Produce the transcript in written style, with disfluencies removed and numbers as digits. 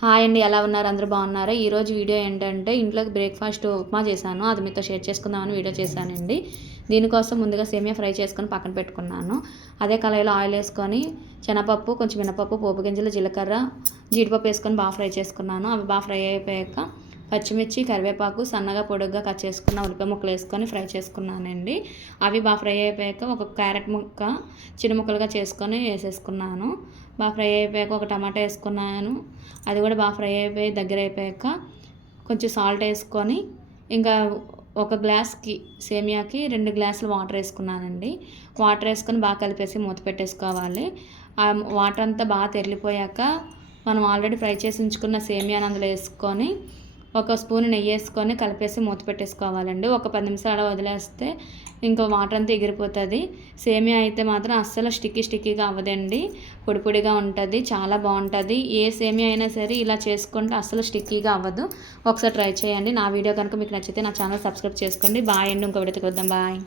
Hi అండి, ఎలా ఉన్నారు? అందరూ బాగున్నారా? ఈరోజు వీడియో ఏంటంటే ఇంట్లోకి బ్రేక్ఫాస్ట్ ఉప్మా చేశాను. అది మీతో షేర్ చేసుకుందామని వీడియో చేశానండి. దీనికోసం ముందుగా సేమియా ఫ్రై చేసుకొని పక్కన పెట్టుకున్నాను. అదే కళాయిలో ఆయిల్ వేసుకొని శనగపప్పు, కొంచెం మినపప్పు, పోపు గింజలు, జీలకర్ర, జీడిపప్పు వేసుకొని బాగా ఫ్రై చేసుకున్నాను. అవి బాగా ఫ్రై అయిపోయాక పచ్చిమిర్చి, కరివేపాకు, సన్నగా పొడుగ్గా కట్ చేసుకున్న ఉల్లిపాయ ముక్కలు వేసుకొని ఫ్రై చేసుకున్నానండి. అవి బాగా ఫ్రై అయిపోయాక ఒక క్యారెట్ ముక్క చిన్న ముక్కలుగా చేసుకొని వేసేసుకున్నాను. బాగా ఫ్రై అయిపోయాక ఒక టమాటా వేసుకున్నాను. అది కూడా బాగా ఫ్రై అయిపోయి దగ్గర అయిపోయాక కొంచెం సాల్ట్ వేసుకొని ఇంకా ఒక గ్లాస్కి సేమియాకి 2 గ్లాసులు వాటర్ వేసుకున్నానండి. వాటర్ వేసుకొని బాగా కలిపేసి మూత పెట్టేసుకోవాలి. ఆ వాటర్ అంతా బాగా తెరిలిపోయాక మనం ఆల్రెడీ ఫ్రై చేసి ఉంచుకున్న సేమియాని అందులో వేసుకొని ఒక స్పూన్ నెయ్యి వేసుకొని కలిపేసి మూత పెట్టేసుకోవాలండి. ఒక 10 నిమిషాలు అలా వదిలేస్తే ఇంకా వాటర్ అంతా ఎగిరిపోతుంది. సేమియా అయితే మాత్రం అస్సలు స్టిక్కీగా అవ్వదండి, పొడి పొడిగా ఉంటుంది, చాలా బాగుంటుంది. ఏ సేమియా అయినా సరే ఇలా చేసుకుంటే అస్సలు స్టిక్కీగా అవ్వదు. ఒకసారి ట్రై చేయండి. నా వీడియో కనుక మీకు నచ్చితే నా ఛానల్ సబ్స్క్రైబ్ చేసుకోండి. బాయ్ అండి, ఇంకో వీడియోకి వద్దాం. బాయ్.